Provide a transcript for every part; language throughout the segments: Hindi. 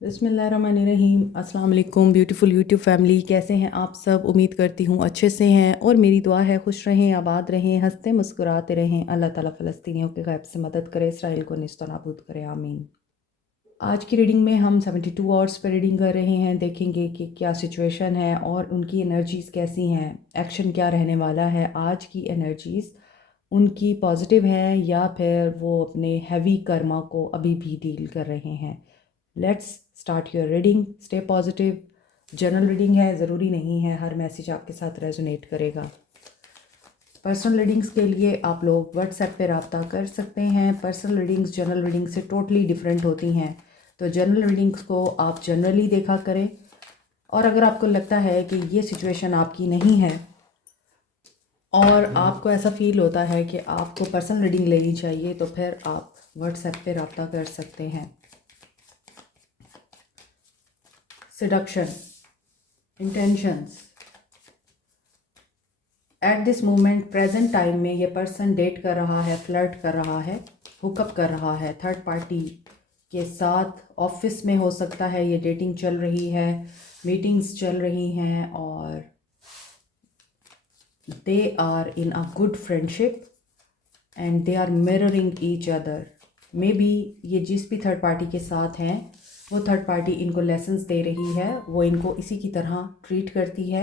बिस्मिल्लाहिर्रहमानिर्रहीम। अस्सलाम वालेकुम ब्यूटीफुल यूट्यूब फैमिली, कैसे हैं आप सब? उम्मीद करती हूँ अच्छे से हैं और मेरी दुआ है खुश रहें, आबाद रहें, हंसते मुस्कुराते रहें। अल्लाह ताला फ़लस्तीनियों के गैब से मदद करे, इसराइल को निस्तो नाबूद करे, आमीन। आज की रीडिंग में हम 72 आवर्स पर रीडिंग कर रहे हैं। देखेंगे कि क्या सिचुएशन है और उनकी एनर्जीज़ कैसी हैं, एक्शन क्या रहने वाला है। आज की एनर्जीज़ उनकी पॉजिटिव है या फिर वो अपने हैवी कर्मा को अभी भी डील कर रहे हैं। Let's start your reading. Stay positive. General reading है, ज़रूरी नहीं है हर मैसेज आपके साथ रेजोनेट करेगा। पर्सनल रीडिंग्स के लिए आप लोग व्हाट्सएप पे रब्ता कर सकते हैं। पर्सनल रीडिंग्स जनरल रीडिंग से टोटली डिफरेंट होती हैं, तो जनरल रीडिंग्स को आप जनरली देखा करें। और अगर आपको लगता है कि ये सिचुएशन आपकी नहीं है और आपको ऐसा फील होता है कि आपको पर्सनल रीडिंग लेनी चाहिए, तो फिर आप व्हाट्सएप पे रब्ता कर सकते हैं। Seduction, intentions. At this moment present time में ये पर्सन डेट कर रहा है, फ्लर्ट कर रहा है, हुकअप कर रहा है थर्ड पार्टी के साथ। ऑफिस में हो सकता है ये डेटिंग चल रही है, मीटिंग्स चल रही हैं और they are in a good friendship and they are mirroring each other. Maybe ये जिस भी थर्ड पार्टी के साथ हैं वो थर्ड पार्टी इनको लेसन्स दे रही है, वो इनको इसी की तरह ट्रीट करती है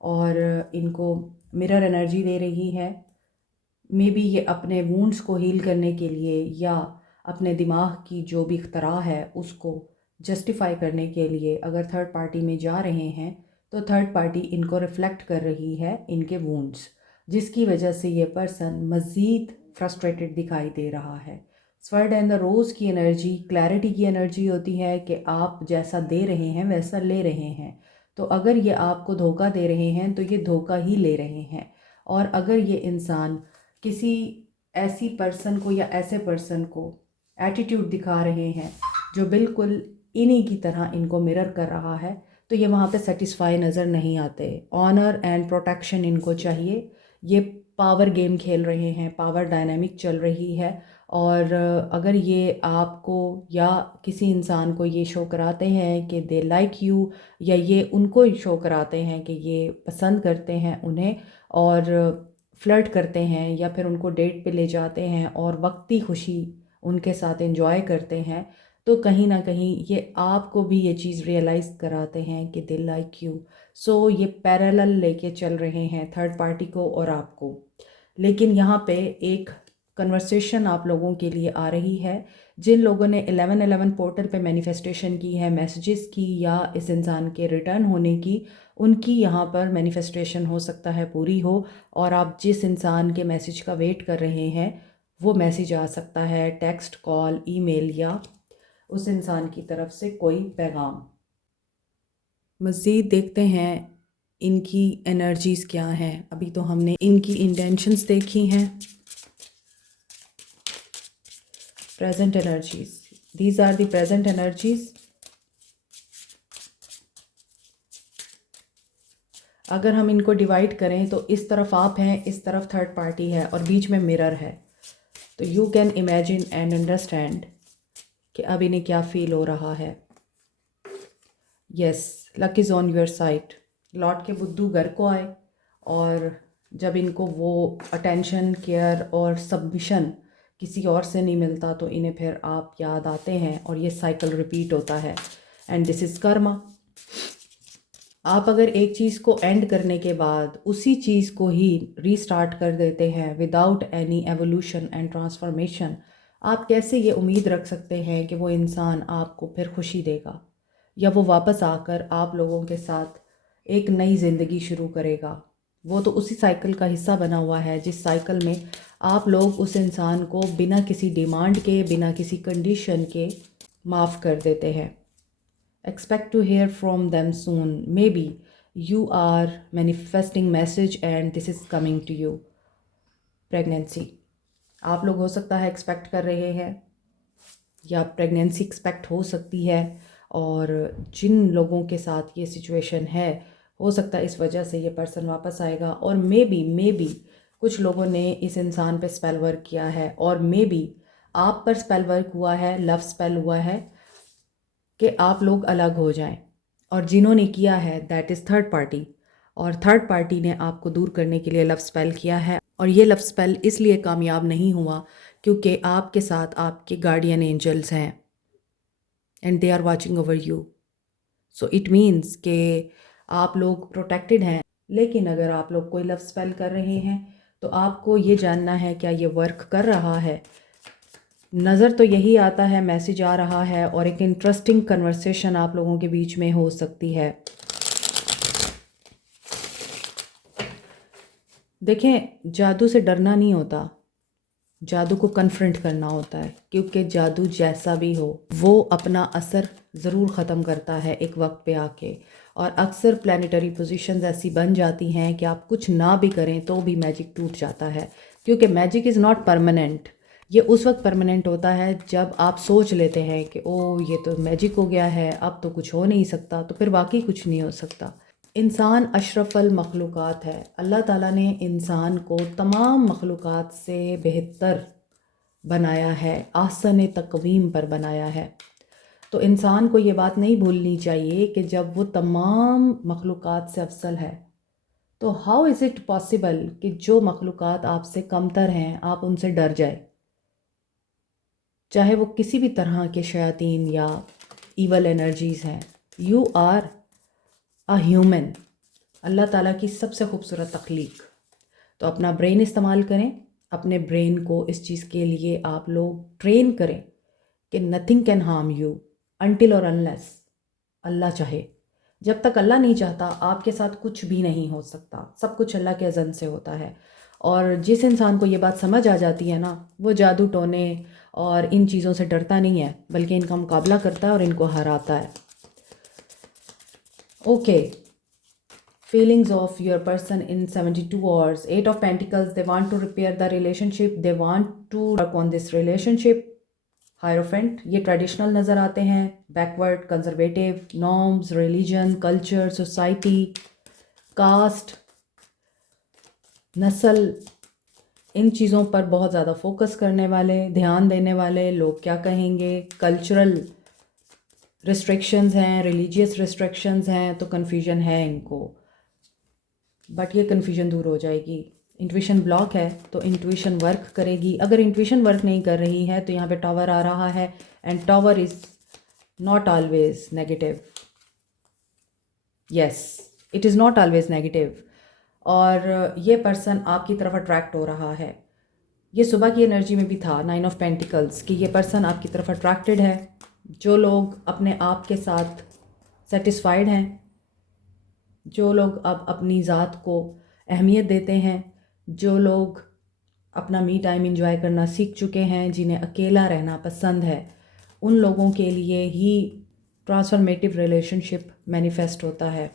और इनको मिरर एनर्जी दे रही है। मे बी ये अपने वूंड्स को हील करने के लिए या अपने दिमाग की जो भी इख्तरा है उसको जस्टिफाई करने के लिए अगर थर्ड पार्टी में जा रहे हैं, तो थर्ड पार्टी इनको रिफ्लेक्ट कर रही है इनके वूंड्स, जिसकी वजह से ये पर्सन मज़ीद फ्रस्ट्रेटेड दिखाई दे रहा है। स्वर्ड एंड द रोज़ की एनर्जी क्लैरिटी की एनर्जी होती है कि आप जैसा दे रहे हैं वैसा ले रहे हैं। तो अगर ये आपको धोखा दे रहे हैं तो ये धोखा ही ले रहे हैं। और अगर ये इंसान किसी ऐसी पर्सन को या ऐसे पर्सन को एटीट्यूड दिखा रहे हैं जो बिल्कुल इन्हीं की तरह इनको मिरर कर रहा है, तो ये वहाँ पे सेटिस्फाई नज़र नहीं आते। ऑनर एंड प्रोटेक्शन इनको चाहिए। ये पावर गेम खेल रहे हैं, पावर डायनामिक चल रही है। और अगर ये आपको या किसी इंसान को ये शो कराते हैं कि दे लाइक यू, या ये उनको शो कराते हैं कि ये पसंद करते हैं उन्हें और फ्लर्ट करते हैं या फिर उनको डेट पे ले जाते हैं और वक्ती खुशी उनके साथ एंजॉय करते हैं, तो कहीं ना कहीं ये आपको भी ये चीज़ रियलाइज़ कराते हैं कि दे लाइक यू। सो ये पैरेलल लेके चल रहे हैं थर्ड पार्टी को और आपको। लेकिन यहाँ पे एक कन्वर्सेशन आप लोगों के लिए आ रही है। जिन लोगों ने 1111 पोर्टल पे मैनिफेस्टेशन की है, मैसेजेस की या इस इंसान के रिटर्न होने की, उनकी यहाँ पर मैनिफेस्टेशन हो सकता है पूरी हो। और आप जिस इंसान के मैसेज का वेट कर रहे हैं वो मैसेज आ सकता है, टेक्स्ट, कॉल, ईमेल या उस इंसान की तरफ से कोई पैगाम। मज़ीद देखते हैं इनकी एनर्जीज़ क्या हैं। अभी तो हमने इनकी इंटेंशंस देखी हैं। Present energies, these are the present energies. अगर हम इनको डिवाइड करें तो इस तरफ आप हैं, इस तरफ थर्ड पार्टी है और बीच में मिरर है। तो you can imagine and understand कि अब इन्हें क्या फील हो रहा है। Yes, luck is on your side. लौट के बुद्धू घर को आए और जब इनको वो अटेंशन, केयर और सबमिशन किसी और से नहीं मिलता तो इन्हें फिर आप याद आते हैं और ये साइकिल रिपीट होता है। And this is Karma. आप अगर एक चीज़ को एंड करने के बाद उसी चीज़ को ही रीस्टार्ट कर देते हैं without any evolution and transformation, आप कैसे ये उम्मीद रख सकते हैं कि वो इंसान आपको फिर खुशी देगा या वो वापस आकर आप लोगों के साथ एक नई ज़िंदगी शुरू करेगा? वो तो उसी साइकिल का हिस्सा बना हुआ है जिस साइकिल में आप लोग उस इंसान को बिना किसी डिमांड के, बिना किसी कंडीशन के माफ़ कर देते हैं। Expect to hear from them soon. Maybe you are manifesting message and this is coming to you. Pregnancy, आप लोग हो सकता है एक्सपेक्ट कर रहे हैं या प्रेगनेंसी एक्सपेक्ट हो सकती है। और जिन लोगों के साथ ये सिचुएशन है, हो सकता है इस वजह से ये पर्सन वापस आएगा। और मे बी कुछ लोगों ने इस इंसान पे स्पेल वर्क किया है और मे बी आप पर स्पेल वर्क हुआ है, लव स्पेल हुआ है कि आप लोग अलग हो जाएं, और जिन्होंने किया है दैट इज़ थर्ड पार्टी, और थर्ड पार्टी ने आपको दूर करने के लिए लव स्पेल किया है, और ये लव स्पेल इसलिए कामयाब नहीं हुआ क्योंकि आपके साथ आपके गार्डियन एंजल्स हैं and they are watching over you. So it means कि आप लोग प्रोटेक्टेड हैं। लेकिन अगर आप लोग कोई लव स्पेल कर रहे हैं तो आपको ये जानना है क्या ये वर्क कर रहा है। नज़र तो यही आता है, मैसेज आ रहा है, और एक इंटरेस्टिंग कन्वर्सेशन आप लोगों के बीच में हो सकती है। देखें, जादू से डरना नहीं होता, जादू को कन्फ्रंट करना होता है, क्योंकि जादू जैसा भी हो वो अपना असर ज़रूर ख़त्म करता है एक वक्त पे आके। और अक्सर प्लानिटरी पोजीशंस ऐसी बन जाती हैं कि आप कुछ ना भी करें तो भी मैजिक टूट जाता है, क्योंकि मैजिक इज़ नॉट परमानेंट। ये उस वक्त परमानेंट होता है जब आप सोच लेते हैं कि ओ ये तो मैजिक हो गया है, अब तो कुछ हो नहीं सकता, तो फिर वाकई कुछ नहीं हो सकता। इंसान अशरफुल मखलूक़ात है। अल्लाह ताला ने इंसान को तमाम मखलूक़ात से बेहतर बनाया है, आसन तकवीम पर बनाया है। तो इंसान को ये बात नहीं भूलनी चाहिए कि जब वो तमाम मखलूक़ात से अफसल है, तो हाउ इज़ इट पॉसिबल कि जो मखलूक़ात आपसे कमतर हैं आप उनसे डर जाए, चाहे वो किसी भी तरह के शयातीन या ईवल एनर्जीज़ हैं। यू आर अ ह्यूमन, अल्लाह ताला की सबसे खूबसूरत तख्लीक। तो अपना ब्रेन इस्तेमाल करें, अपने ब्रेन को इस चीज़ के लिए आप लोग ट्रेन करें कि nothing can harm you until और अनलेस अल्लाह चाहे। जब तक अल्लाह नहीं चाहता आपके साथ कुछ भी नहीं हो सकता, सब कुछ अल्लाह के अज़न से होता है। और जिस इंसान को ये बात समझ आ जाती है ना, वो जादू टोने और इन चीज़ों से डरता नहीं है, बल्कि इनका मुकाबला करता है और इनको हराता है। Okay, feelings of your person in 72 hours. 8 of Pentacles, they want to repair the relationship, they want to work on this relationship. Hierophant, ये ट्रेडिशनल नज़र आते हैं, backward, conservative, norms, religion, culture, society, caste, नस्ल, इन चीज़ों पर बहुत ज़्यादा फोकस करने वाले, ध्यान देने वाले, लोग क्या कहेंगे, कल्चरल रिस्ट्रिक्शंस हैं, रिलीजियस रिस्ट्रिक्शंस हैं, तो कन्फ्यूजन है इनको, बट ये कन्फ्यूजन दूर हो जाएगी। इंट्यूशन ब्लॉक है तो इंट्यूशन वर्क करेगी। अगर इंट्यूशन वर्क नहीं कर रही है तो यहाँ पे टावर आ रहा है, and tower is not always negative. Yes, it is not always negative. और ये पर्सन आपकी तरफ अट्रैक्ट हो रहा है। ये सुबह की एनर्जी में भी था, 9 ऑफ पेंटिकल्स, कि ये पर्सन आपकी तरफ अट्रैक्टेड है। जो लोग अपने आप के साथ सेटिस्फाइड हैं, जो लोग अब अपनी ज़ात को अहमियत देते हैं, जो लोग अपना मी टाइम एंजॉय करना सीख चुके हैं, जिन्हें अकेला रहना पसंद है, उन लोगों के लिए ही ट्रांसफॉर्मेटिव रिलेशनशिप मैनिफेस्ट होता है।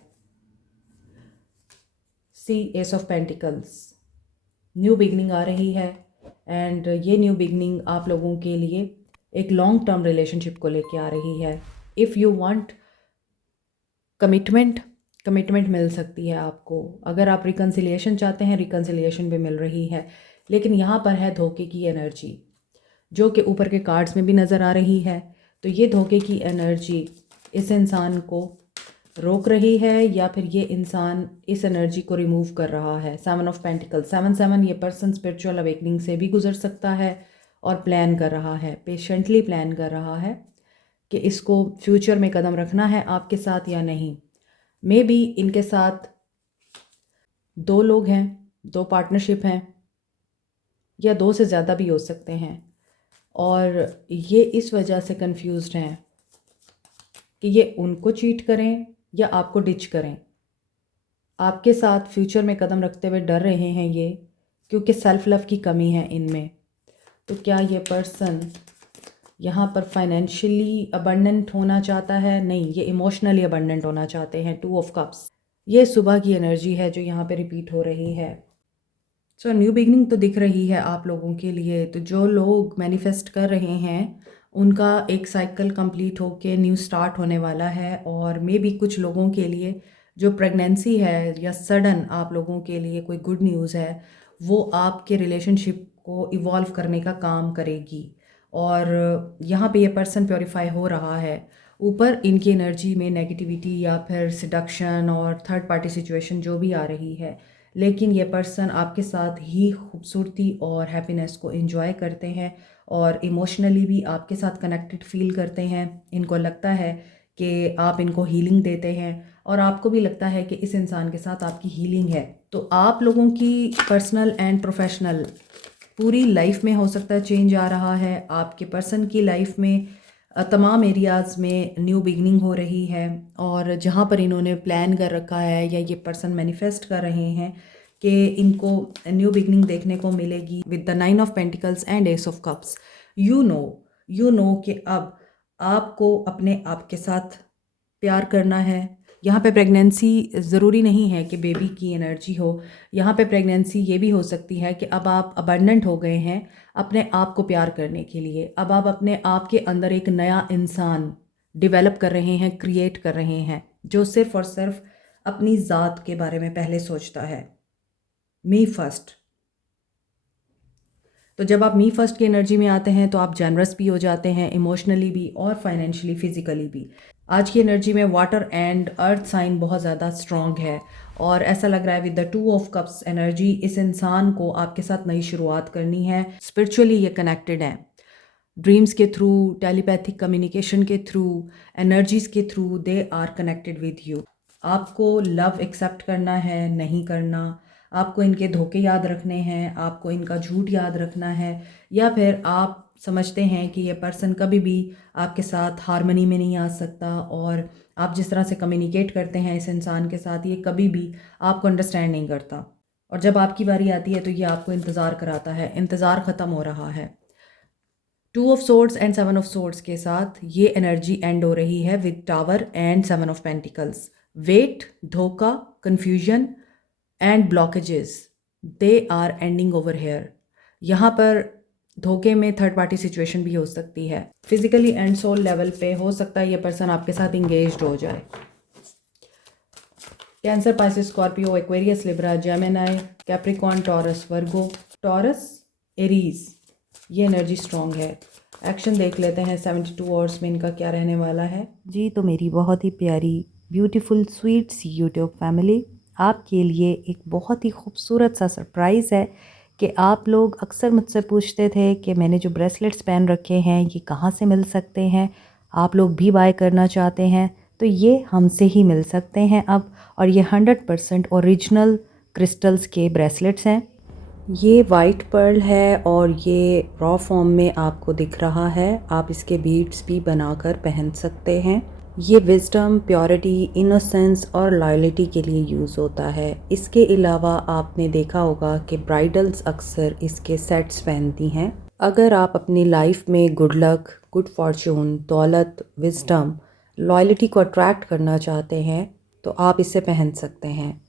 सी एस ऑफ पेंटिकल्स, न्यू बिगनिंग आ रही है, एंड ये न्यू बिगनिंग आप लोगों के लिए एक लॉन्ग टर्म रिलेशनशिप को लेके आ रही है। इफ़ यू वांट कमिटमेंट मिल सकती है आपको। अगर आप रिकन्सिलिएशन चाहते हैं, रिकन्सिलिएशन भी मिल रही है। लेकिन यहाँ पर है धोखे की एनर्जी, जो कि ऊपर के कार्ड्स में भी नज़र आ रही है। तो ये धोखे की एनर्जी इस इंसान को रोक रही है, या फिर ये इंसान इस एनर्जी को रिमूव कर रहा है। 7 ऑफ पेंटिकल्स, 7 ये पर्सन स्पिरिचुअल अवेकनिंग से भी गुजर सकता है और प्लान कर रहा है, पेशेंटली प्लान कर रहा है कि इसको फ्यूचर में कदम रखना है आपके साथ या नहीं। मे बी इनके साथ 2 लोग हैं, 2 पार्टनरशिप हैं, या 2 से ज़्यादा भी हो सकते हैं। और ये इस वजह से कंफ्यूज्ड हैं कि ये उनको चीट करें या आपको डिच करें। आपके साथ फ्यूचर में कदम रखते हुए डर रहे हैं ये, क्योंकि सेल्फ लव की कमी है इनमें। तो क्या ये पर्सन यहाँ पर फाइनेंशियली अबंडेंट होना चाहता है? नहीं, ये इमोशनली अबंडेंट होना चाहते हैं। 2 ऑफ कप्स, ये सुबह की एनर्जी है जो यहाँ पे रिपीट हो रही है। सो न्यू बिगनिंग तो दिख रही है आप लोगों के लिए। तो जो लोग मैनिफेस्ट कर रहे हैं उनका एक साइकिल कंप्लीट होके न्यू स्टार्ट होने वाला है। और मे बी कुछ लोगों के लिए जो प्रेगनेंसी है या सडन आप लोगों के लिए कोई गुड न्यूज़ है, वो आपके रिलेशनशिप को इवॉल्व करने का काम करेगी। और यहाँ पे ये पर्सन प्योरीफाई हो रहा है ऊपर इनकी एनर्जी में नेगेटिविटी या फिर सिडक्शन और थर्ड पार्टी सिचुएशन जो भी आ रही है, लेकिन ये पर्सन आपके साथ ही खूबसूरती और हैप्पीनेस को एंजॉय करते हैं और इमोशनली भी आपके साथ कनेक्टेड फील करते हैं। इनको लगता है कि आप इनको हीलिंग देते हैं और आपको भी लगता है कि इस इंसान के साथ आपकी हीलिंग है। तो आप लोगों की पर्सनल एंड प्रोफेशनल पूरी लाइफ में हो सकता है चेंज आ रहा है। आपके पर्सन की लाइफ में तमाम एरियाज़ में न्यू बिगनिंग हो रही है और जहाँ पर इन्होंने प्लान कर रखा है या ये पर्सन मैनिफेस्ट कर रहे हैं कि इनको न्यू बिगनिंग देखने को मिलेगी with the 9 of pentacles and S of cups. You know कि अब आपको अपने आप के साथ प्यार करना है। यहाँ पे प्रेगनेंसी ज़रूरी नहीं है कि बेबी की एनर्जी हो। यहाँ पे प्रेगनेंसी ये भी हो सकती है कि अब आप अबंडेंट हो गए हैं अपने आप को प्यार करने के लिए। अब आप अपने आप के अंदर एक नया इंसान डेवलप कर रहे हैं, क्रिएट कर रहे हैं, जो सिर्फ़ और सिर्फ अपनी ज़ात के बारे में पहले सोचता है, मी फर्स्ट। तो जब आप मी फर्स्ट की एनर्जी में आते हैं तो आप जनरस भी हो जाते हैं, इमोशनली भी और फाइनेंशियली, फिजिकली भी। आज की एनर्जी में वाटर एंड अर्थ साइन बहुत ज़्यादा स्ट्रॉन्ग है और ऐसा लग रहा है with the 2 of cups energy इस इंसान को आपके साथ नई शुरुआत करनी है। स्पिरिचुअली ये कनेक्टेड हैं, ड्रीम्स के थ्रू, टेलीपैथिक कम्युनिकेशन के थ्रू, एनर्जीज के through they are connected with you. आपको लव एक्सेप्ट करना है, नहीं करना, आपको इनके धोखे याद रखने हैं, आपको इनका झूठ याद रखना है, या फिर आप समझते हैं कि ये पर्सन कभी भी आपके साथ हारमनी में नहीं आ सकता और आप जिस तरह से कम्युनिकेट करते हैं इस इंसान के साथ, ये कभी भी आपको अंडरस्टैंड नहीं करता और जब आपकी बारी आती है तो ये आपको इंतज़ार कराता है। इंतज़ार ख़त्म हो रहा है। 2 of swords and 7 of swords के साथ ये एनर्जी एंड हो रही है with tower and 7 of pentacles. Wait, धोखा, confusion and blockages, they are ending over here. यहाँ पर धोखे में थर्ड पार्टी सिचुएशन भी हो सकती है। फिजिकली एंड सोल लेवल पे हो सकता है ये पर्सन आपके साथ इंगेज्ड हो जाए। Cancer, Pisces, Scorpio, Aquarius, Libra, Gemini, Capricorn, Taurus, Virgo, Taurus, Aries, ये एनर्जी स्ट्रॉन्ग है। एक्शन देख लेते हैं 72 आवर्स में इनका क्या रहने वाला है। जी तो मेरी बहुत ही प्यारी ब्यूटीफुल स्वीट सी यूट्यूब फैमिली, आपके लिए एक बहुत ही खूबसूरत सा सरप्राइज़ है कि आप लोग अक्सर मुझसे पूछते थे कि मैंने जो ब्रेसलेट्स पहन रखे हैं ये कहाँ से मिल सकते हैं, आप लोग भी बाय करना चाहते हैं तो ये हमसे ही मिल सकते हैं अब। और ये 100% ओरिजिनल क्रिस्टल्स के ब्रेसलेट्स हैं। ये वाइट पर्ल है और ये रॉ फॉर्म में आपको दिख रहा है। आप इसके बीड्स भी बनाकर पहन सकते हैं। ये विजडम, प्योरिटी, इनोसेंस और लॉयल्टी के लिए यूज़ होता है। इसके अलावा आपने देखा होगा कि ब्राइडल्स अक्सर इसके सेट्स पहनती हैं। अगर आप अपनी लाइफ में गुड लक, गुड फॉर्चून, दौलत, विजडम, लॉयल्टी को अट्रैक्ट करना चाहते हैं तो आप इसे पहन सकते हैं।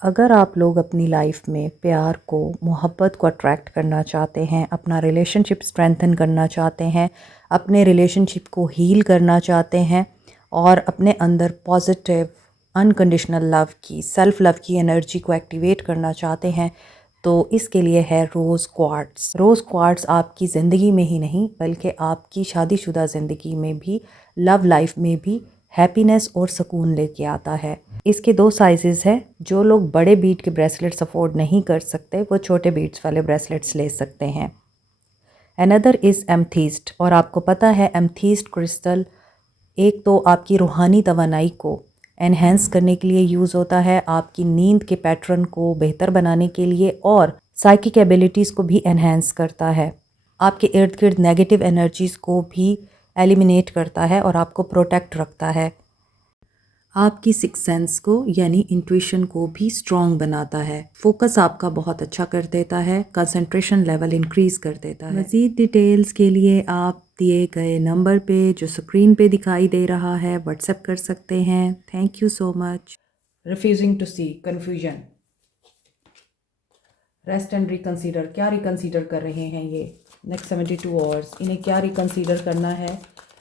अगर आप लोग अपनी लाइफ में प्यार को, मोहब्बत को अट्रैक्ट करना चाहते हैं, अपना रिलेशनशिप स्ट्रेंथन करना चाहते हैं, अपने रिलेशनशिप को हील करना चाहते हैं और अपने अंदर पॉजिटिव अनकंडीशनल लव की, सेल्फ लव की एनर्जी को एक्टिवेट करना चाहते हैं तो इसके लिए है रोज़ क्वार्ट्स। रोज़ क्वार्ट्स आपकी ज़िंदगी में ही नहीं बल्कि आपकी शादीशुदा ज़िंदगी में भी, लव लाइफ में भी हैप्पीनेस और सुकून लेके आता है। इसके 2 साइजेस हैं। जो लोग बड़े बीट के ब्रेसलेट्स अफोर्ड नहीं कर सकते वो छोटे बीट्स वाले ब्रेसलेट्स ले सकते हैं। अनदर इज़ एमथीस्ट, और आपको पता है एमथीस्ट क्रिस्टल एक तो आपकी रूहानी तवानाई को एनहेंस करने के लिए यूज़ होता है, आपकी नींद के पैटर्न को बेहतर बनाने के लिए और साइकिक एबिलिटीज़ को भी एनहेंस करता है, आपके इर्द गिर्द नेगेटिव एनर्जीज़ को भी एलिमिनेट करता है और आपको प्रोटेक्ट रखता है। आपकी सिक्स सेंस को यानी इंट्यूशन को भी स्ट्रॉन्ग बनाता है, फोकस आपका बहुत अच्छा कर देता है, कंसंट्रेशन लेवल इंक्रीज़ कर देता है। मज़ीद डिटेल्स के लिए आप दिए गए नंबर पे जो स्क्रीन पे दिखाई दे रहा है व्हाट्सएप कर सकते हैं। Thank you so much. Refusing to see, confusion, rest and reconsider. क्या रिकंसीडर कर रहे हैं ये नेक्स्ट 72 आवर्स? इन्हें क्या रिकंसीडर करना है?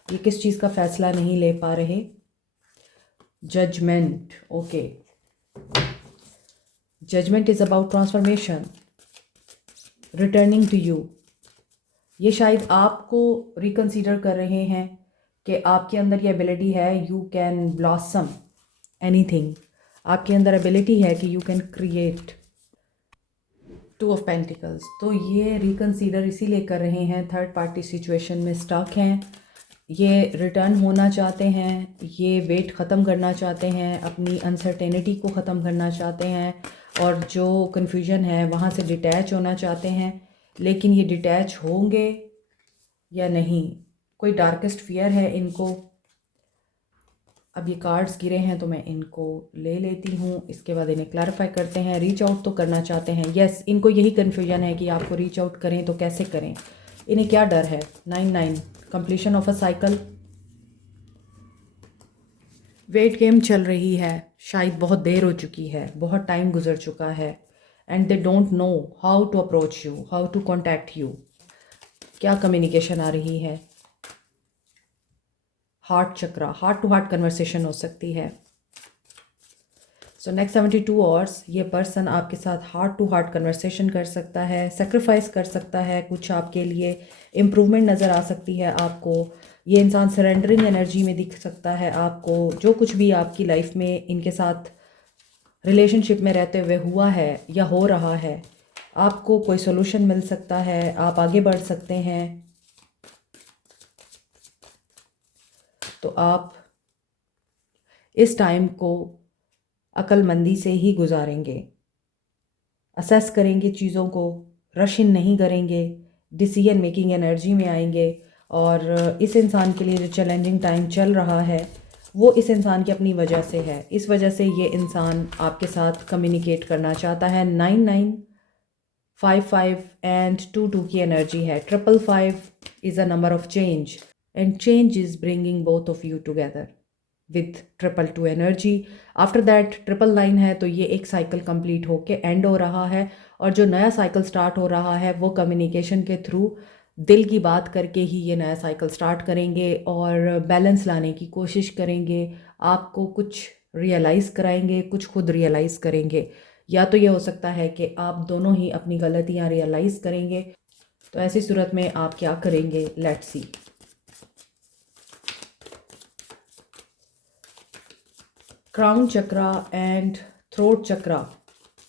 ये किस चीज़ का फ़ैसला नहीं ले पा रहे? Judgment, okay. Judgment is about transformation, returning to you. ये शायद आपको रिकंसीडर कर रहे हैं कि आपके अंदर ये एबिलिटी है, यू कैन ब्लॉसम एनीथिंग। आपके अंदर एबिलिटी है कि you can create. Two of pentacles, तो ये रिकंसीडर इसीलिए कर रहे हैं, थर्ड पार्टी सिचुएशन में स्टक हैं, ये रिटर्न होना चाहते हैं, ये वेट ख़त्म करना चाहते हैं, अपनी अनसर्टेनिटी को ख़त्म करना चाहते हैं, और जो कन्फ्यूजन है वहाँ से डिटैच होना चाहते हैं। लेकिन ये डिटैच होंगे या नहीं, कोई डार्केस्ट फियर है इनको। अब ये कार्ड्स गिरे हैं तो मैं इनको ले लेती हूँ, इसके बाद इन्हें क्लैरिफाई करते हैं। रीच आउट तो करना चाहते हैं, यस, इनको यही कन्फ्यूजन है कि आपको रीच आउट करें तो कैसे करें, इन्हें क्या डर है। 9 completion of a cycle, wait game चल रही है, शायद बहुत देर हो चुकी है, बहुत टाइम गुजर चुका है, and they don't know how to approach you, how to contact you. क्या कम्युनिकेशन आ रही है, heart chakra, heart to heart conversation हो सकती है। सो नेक्स्ट 72 आवर्स ये पर्सन आपके साथ हार्ट टू हार्ट कन्वर्सेशन कर सकता है, सेक्रीफाइस कर सकता है, कुछ आपके लिए इम्प्रूवमेंट नज़र आ सकती है आपको। ये इंसान सरेंडरिंग एनर्जी में दिख सकता है आपको। जो कुछ भी आपकी लाइफ में इनके साथ रिलेशनशिप में रहते हुए हुआ है या हो रहा है, आपको कोई सोल्यूशन मिल सकता है, आप आगे बढ़ सकते हैं। तो आप इस टाइम को अक्लमंदी से ही गुजारेंगे, असेस करेंगे चीज़ों को, रश इन नहीं करेंगे, डिसीजन मेकिंग एनर्जी में आएंगे। और इस इंसान के लिए जो चैलेंजिंग टाइम चल रहा है वो इस इंसान की अपनी वजह से है। इस वजह से ये इंसान आपके साथ कम्युनिकेट करना चाहता है। 9955 एंड 22 की एनर्जी है। 555 is a number of change, and change is bringing both of you together with 222 energy. After that 999 है, तो ये एक साइकिल कंप्लीट होके एंड हो रहा है, और जो नया साइकिल स्टार्ट हो रहा है वो कम्युनिकेशन के थ्रू दिल की बात करके ही ये नया साइकिल स्टार्ट करेंगे और बैलेंस लाने की कोशिश करेंगे। आपको कुछ रियलाइज़ कराएंगे, कुछ खुद रियलाइज़ करेंगे, या तो ये हो सकता है कि आप दोनों ही अपनी गलतियाँ रियलाइज़ करेंगे। तो ऐसी सूरत में आप क्या करेंगे, let's see. Crown chakra and throat chakra,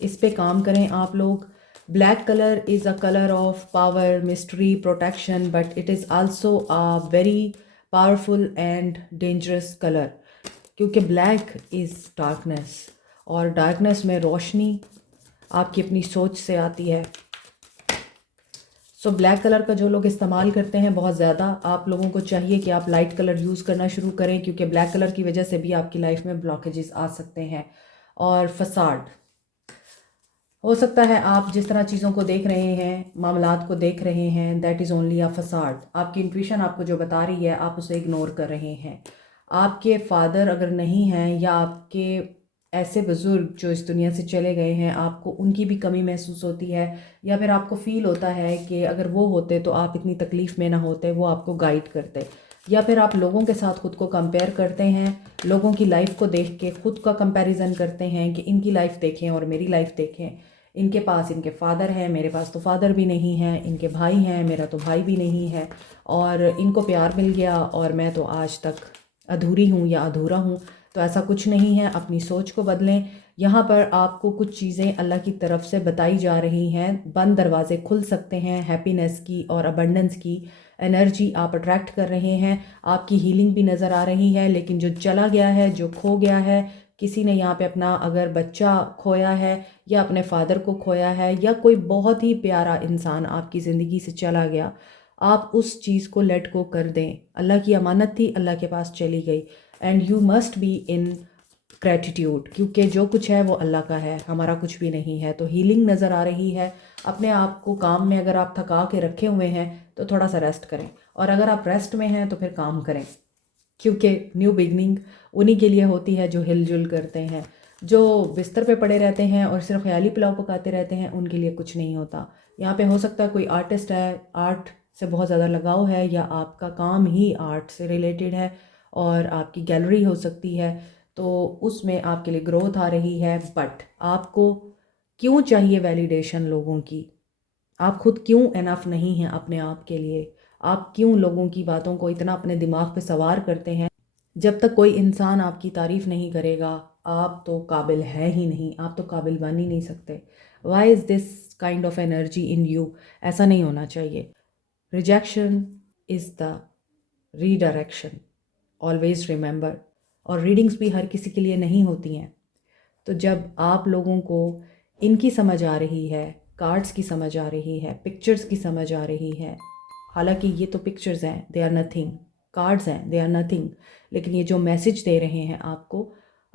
इस पे काम करें आप लोग। Black colour is a colour of power, mystery, protection, but it is also a very powerful and dangerous colour, क्योंकि ब्लैक इज़ डार्कनेस, और डार्कनेस में रोशनी आपकी अपनी सोच से आती है। सो ब्लैक कलर का जो लोग इस्तेमाल करते हैं बहुत ज़्यादा, आप लोगों को चाहिए कि आप लाइट कलर यूज़ करना शुरू करें, क्योंकि ब्लैक कलर की वजह से भी आपकी लाइफ में ब्लॉकेजेस आ सकते हैं। और फसाड, हो सकता है आप जिस तरह चीज़ों को देख रहे हैं, मामलात को देख रहे हैं, that is only a facade. आपकी इंट्यूशन आपको जो बता रही है आप उसे इग्नोर कर रहे हैं। आपके फादर अगर नहीं हैं, या आपके ऐसे बुज़ुर्ग जो इस दुनिया से चले गए हैं, आपको उनकी भी कमी महसूस होती है, या फिर आपको फ़ील होता है कि अगर वो होते तो आप इतनी तकलीफ़ में ना होते, वो आपको गाइड करते। या फिर आप लोगों के साथ ख़ुद को कंपेयर करते हैं, लोगों की लाइफ को देख के ख़ुद का कंपैरिजन करते हैं कि इनकी लाइफ देखें और मेरी लाइफ देखें, इनके पास इनके फ़ादर हैं, मेरे पास तो फ़ादर भी नहीं है, इनके भाई हैं, मेरा तो भाई भी नहीं है, और इनको प्यार मिल गया और मैं तो आज तक अधूरी हूँ या अधूरा हूँ। तो ऐसा कुछ नहीं है, अपनी सोच को बदलें। यहाँ पर आपको कुछ चीज़ें अल्लाह की तरफ से बताई जा रही हैं, बंद दरवाजे खुल सकते हैं, हैप्पीनेस की और अबंडेंस की एनर्जी आप अट्रैक्ट कर रहे हैं। आपकी हीलिंग भी नज़र आ रही है, लेकिन जो चला गया है, जो खो गया है, किसी ने यहाँ पे अपना अगर बच्चा खोया है, या अपने फादर को खोया है, या कोई बहुत ही प्यारा इंसान आपकी ज़िंदगी से चला गया, आप उस चीज़ को लेट गो कर दें। अल्लाह की अमानत थी, अल्लाह के पास चली गई, and you must be in gratitude, क्योंकि जो कुछ है वो अल्लाह का है, हमारा कुछ भी नहीं है। तो हीलिंग नज़र आ रही है। अपने आप को काम में अगर आप थका के रखे हुए हैं तो थोड़ा सा रेस्ट करें, और अगर आप रेस्ट में हैं तो फिर काम करें, क्योंकि न्यू बिगनिंग उन्हीं के लिए होती है जो हिलजुल करते हैं। जो बिस्तर पे पड़े रहते हैं और सिर्फ ख्याली पुलाव पकाते रहते हैं, उनके लिए कुछ नहीं होता। यहाँ पे हो सकता है कोई आर्टिस्ट है, आर्ट से बहुत ज़्यादा लगाव है, या आपका काम ही आर्ट से रिलेटेड है और आपकी गैलरी हो सकती है, तो उसमें आपके लिए ग्रोथ आ रही है। बट आपको क्यों चाहिए वैलिडेशन लोगों की? आप खुद क्यों इनफ नहीं हैं अपने आप के लिए? आप क्यों लोगों की बातों को इतना अपने दिमाग पे सवार करते हैं? जब तक कोई इंसान आपकी तारीफ़ नहीं करेगा, आप तो काबिल है ही नहीं, आप तो काबिल बन ही नहीं सकते। Why is this kind of energy in you? ऐसा नहीं होना चाहिए। Rejection is the redirection, always remember. और रीडिंग्स भी हर किसी के लिए नहीं होती हैं। तो जब आप लोगों को इनकी समझ आ रही है, कार्ड्स की समझ आ रही है, पिक्चर्स की समझ आ रही है, हालांकि ये तो पिक्चर्स हैं, दे आर नथिंग, कार्ड्स हैं, दे आर नथिंग, लेकिन ये जो मैसेज दे रहे हैं आपको,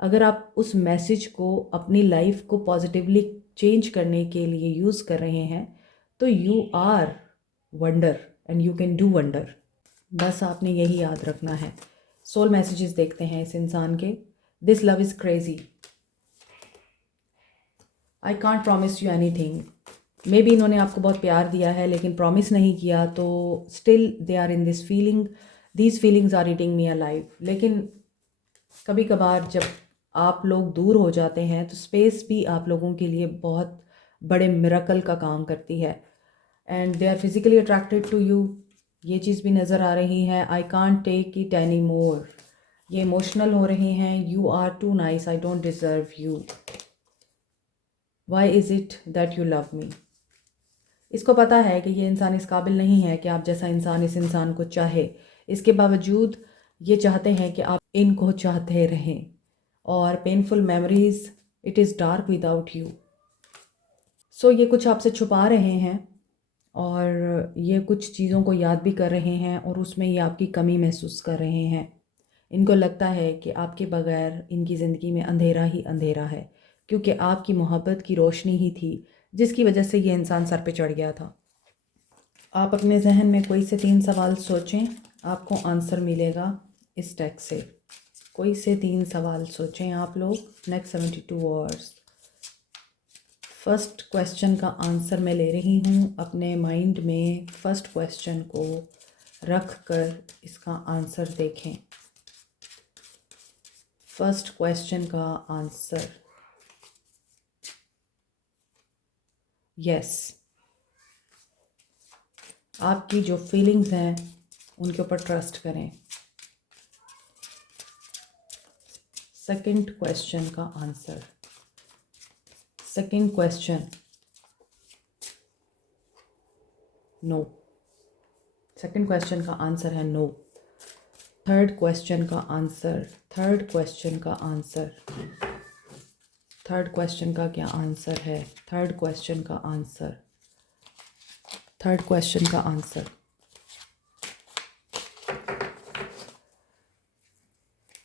अगर आप उस मैसेज को अपनी लाइफ को पॉजिटिवली चेंज करने के लिए यूज़ कर रहे हैं, तो you are wonder and you can do wonder. बस आपने यही याद रखना है। सोल मैसेजेस देखते हैं इस इंसान के। This love is crazy, I can't promise you anything. May be इन्होंने आपको बहुत प्यार दिया है लेकिन प्रॉमिस नहीं किया, तो still they are in this feeling, these feelings are eating me alive. लेकिन कभी कभार जब आप लोग दूर हो जाते हैं तो स्पेस भी आप लोगों के लिए बहुत बड़े मिरेकल का काम करती है। And they are physically attracted to you, ये चीज़ भी नज़र आ रही है। I can't take it any more, ये इमोशनल हो रहे हैं। You are too nice, I don't deserve you, why is it that you love me. इसको पता है कि ये इंसान इस काबिल नहीं है कि आप जैसा इंसान इस इंसान को चाहे, इसके बावजूद ये चाहते हैं कि आप इनको चाहते रहें। और painful memories, it is dark without you. So ये कुछ आपसे छुपा रहे हैं और ये कुछ चीज़ों को याद भी कर रहे हैं और उसमें ये आपकी कमी महसूस कर रहे हैं। इनको लगता है कि आपके बगैर इनकी ज़िंदगी में अंधेरा ही अंधेरा है, क्योंकि आपकी मोहब्बत की रोशनी ही थी जिसकी वजह से ये इंसान सर पे चढ़ गया था। आप अपने जहन में कोई से 3 सवाल सोचें, आपको आंसर मिलेगा इस टेक्स्ट से। कोई से 3 सवाल सोचें आप लोग, नेक्स्ट 72 आवर्स। फर्स्ट क्वेश्चन का आंसर मैं ले रही हूँ अपने माइंड में। फर्स्ट क्वेश्चन को रख कर इसका आंसर देखें। फर्स्ट क्वेश्चन का आंसर यस। आपकी जो फीलिंग्स हैं उनके ऊपर ट्रस्ट करें। सेकंड क्वेश्चन का answer, second question no, second question का आंसर है नो। थर्ड क्वेश्चन का आंसर, थर्ड क्वेश्चन का आंसर, थर्ड क्वेश्चन का क्या आंसर है? थर्ड क्वेश्चन का आंसर, थर्ड क्वेश्चन का answer,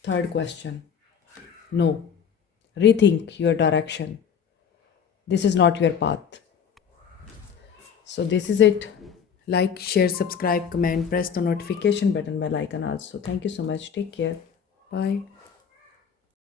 third question no. Rethink your direction. This is not your path. So this is it. Like, share, subscribe, comment, press the notification button, bell icon also. Thank you so much. Take care. Bye.